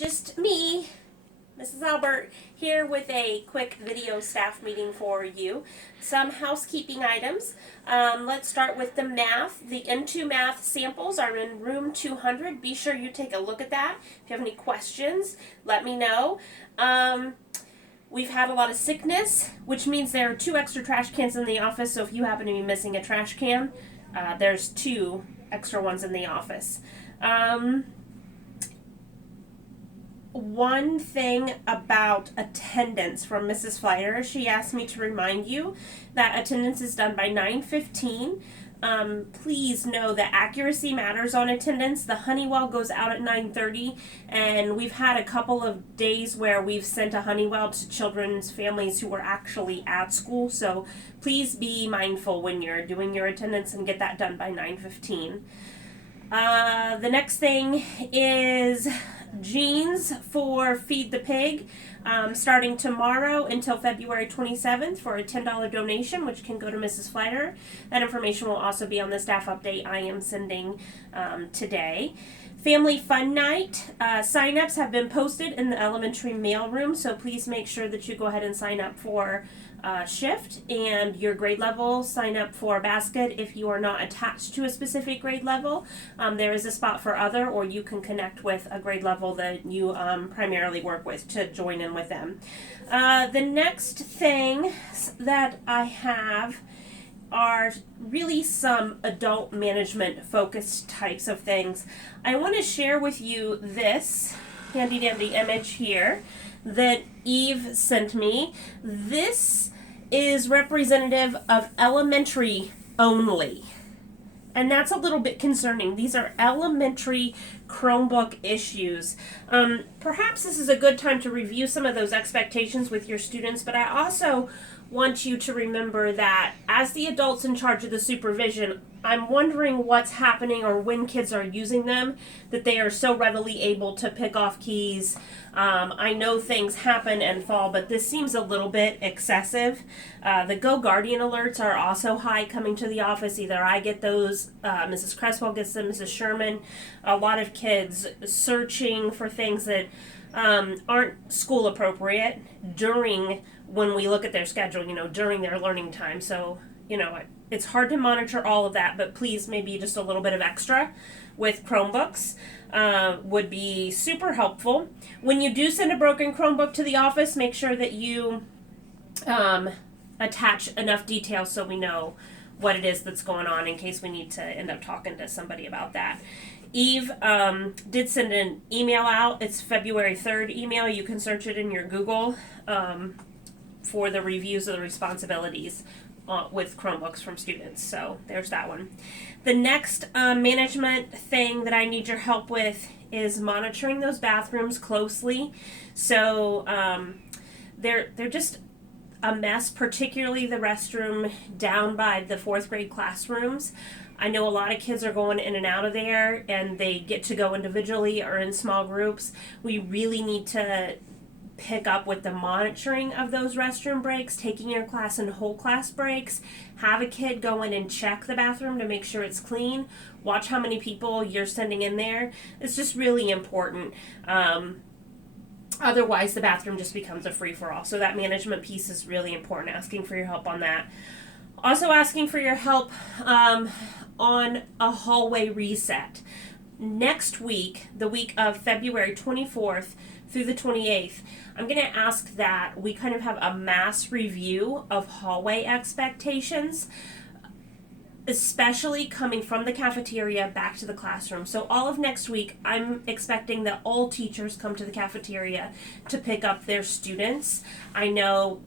Just me, Mrs. Albert, here with a quick video staff meeting for you. Some housekeeping items. Let's start with the math. The N2 math samples are in room 200. Be sure you take a look at that. If you have any questions, let me know. We've had a lot of sickness, which means there are 2 extra trash cans in the office, so if you happen to be missing a trash can, there's 2 extra ones in the office. One thing about attendance from Mrs. Flyer, she asked me to remind you that attendance is done by 9:15. Please know that accuracy matters on attendance. The Honeywell goes out at 9:30, and we've had a couple of days where we've sent a Honeywell to children's families who were actually at school, so please be mindful when you're doing your attendance and get that done by 9:15. The next thing is jeans for Feed the Pig, starting tomorrow until February 27th for a $10 donation, which can go to Mrs. Flighter. That information will also be on the staff update I am sending today. Family Fun Night sign-ups have been posted in the elementary mailroom, so please make sure that you go ahead and sign up for shift, and your grade level sign up for basket if you are not attached to a specific grade level. There is a spot for other, or you can connect with a grade level that you primarily work with to join in with them. The next thing that I have are really some adult management focused types of things. I want to share with you this handy dandy image here that Eve sent me. This is representative of elementary only. And that's a little bit concerning. These are elementary Chromebook issues. Perhaps this is a good time to review some of those expectations with your students, but I also want you to remember that as the adults in charge of the supervision, I'm wondering what's happening or when kids are using them, that they are so readily able to pick off keys. I know things happen and fall, but this seems a little bit excessive. The Go Guardian alerts are also high coming to the office. Either I get those, Mrs. Cresswell gets them, Mrs. Sherman. A lot of kids searching for things that aren't school appropriate during when we look at their schedule, during their learning time. So, it's hard to monitor all of that, but please maybe just a little bit of extra with Chromebooks would be super helpful. When you do send a broken Chromebook to the office, make sure that you attach enough detail so we know what it is that's going on in case we need to end up talking to somebody about that. Eve did send an email out. It's February 3rd email. You can search it in your Google for the reviews of the responsibilities with Chromebooks from students. So there's that one. The next management thing that I need your help with is monitoring those bathrooms closely. So they're just a mess, particularly the restroom down by the 4th grade classrooms. I know a lot of kids are going in and out of there, and they get to go individually or in small groups. We really need to pick up with the monitoring of those restroom breaks, taking your class in whole class breaks. Have a kid go in and check the bathroom to make sure it's clean. Watch how many people you're sending in there. It's just really important. Otherwise, the bathroom just becomes a free-for-all. So that management piece is really important, asking for your help on that. Also asking for your help on a hallway reset. Next week, the week of February 24th through the 28th, I'm going to ask that we kind of have a mass review of hallway expectations, especially coming from the cafeteria back to the classroom. So all of next week, I'm expecting that all teachers come to the cafeteria to pick up their students. I know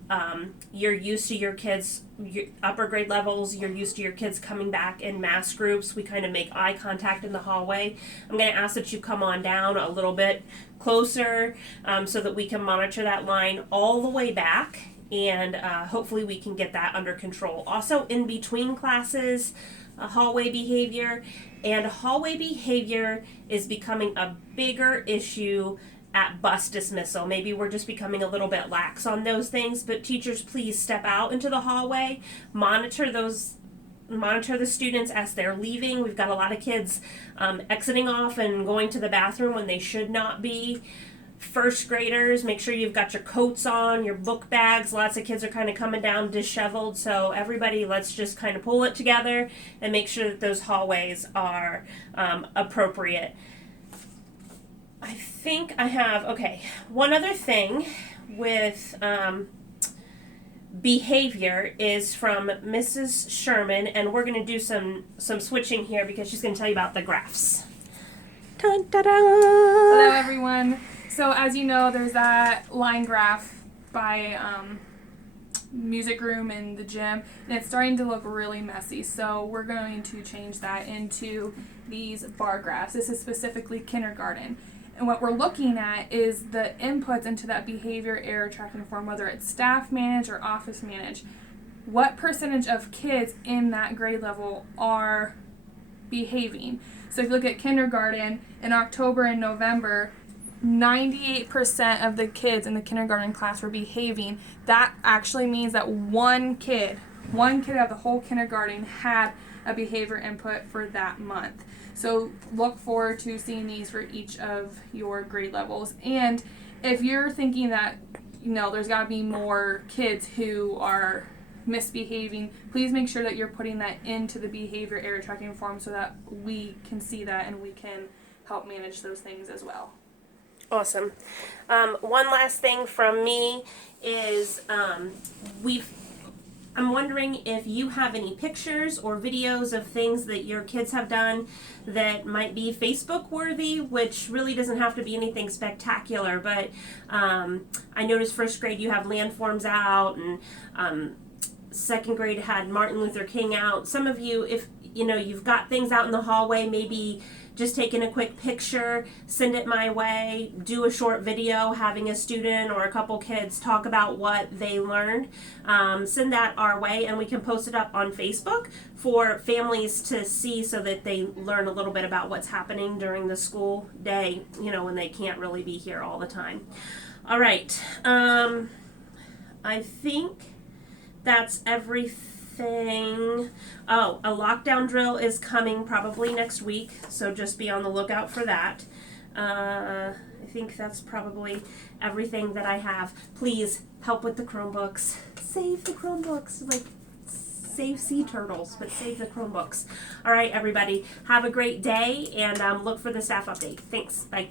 you're used to your kids, your upper grade levels, you're used to your kids coming back in mass groups. We kind of make eye contact in the hallway. I'm going to ask that you come on down a little bit closer so that we can monitor that line all the way back. And hopefully we can get that under control. Also, in between classes, hallway behavior. And hallway behavior is becoming a bigger issue at bus dismissal. Maybe we're just becoming a little bit lax on those things, but teachers, please step out into the hallway, monitor the students as they're leaving. We've got a lot of kids exiting off and going to the bathroom when they should not be. first graders, make sure you've got your coats on, your book bags. Lots of kids are kind of coming down disheveled, so everybody, let's just kind of pull it together and make sure that those hallways are appropriate. I think I have, okay, one other thing with behavior is from Mrs. Sherman, and we're going to do some switching here because she's going to tell you about the graphs. Dun, da, da. Hello everyone. So as you know, there's that line graph by music room and the gym, and it's starting to look really messy. So we're going to change that into these bar graphs. This is specifically kindergarten. And what we're looking at is the inputs into that behavior error tracking form, whether it's staff managed or office managed. What percentage of kids in that grade level are behaving? So if you look at kindergarten, in October and November, 98% of the kids in the kindergarten class were behaving. That actually means that one kid out of the whole kindergarten had a behavior input for that month. So look forward to seeing these for each of your grade levels. And if you're thinking that, there's got to be more kids who are misbehaving, please make sure that you're putting that into the behavior error tracking form so that we can see that and we can help manage those things as well. Awesome. One last thing from me is I'm wondering if you have any pictures or videos of things that your kids have done that might be Facebook worthy, which really doesn't have to be anything spectacular, but I noticed first grade you have landforms out, and second grade had Martin Luther King out. Some of you, if you've got things out in the hallway, maybe just taking a quick picture, send it my way, do a short video having a student or a couple kids talk about what they learned. Send that our way and we can post it up on Facebook for families to see so that they learn a little bit about what's happening during the school day, when they can't really be here all the time. All right. I think that's everything. Oh, a lockdown drill is coming probably next week, so just be on the lookout for that. I think that's probably everything that I have. Please help with the Chromebooks. Save the Chromebooks. Save sea turtles, but save the Chromebooks. All right, everybody, have a great day, and look for the staff update. Thanks. Bye.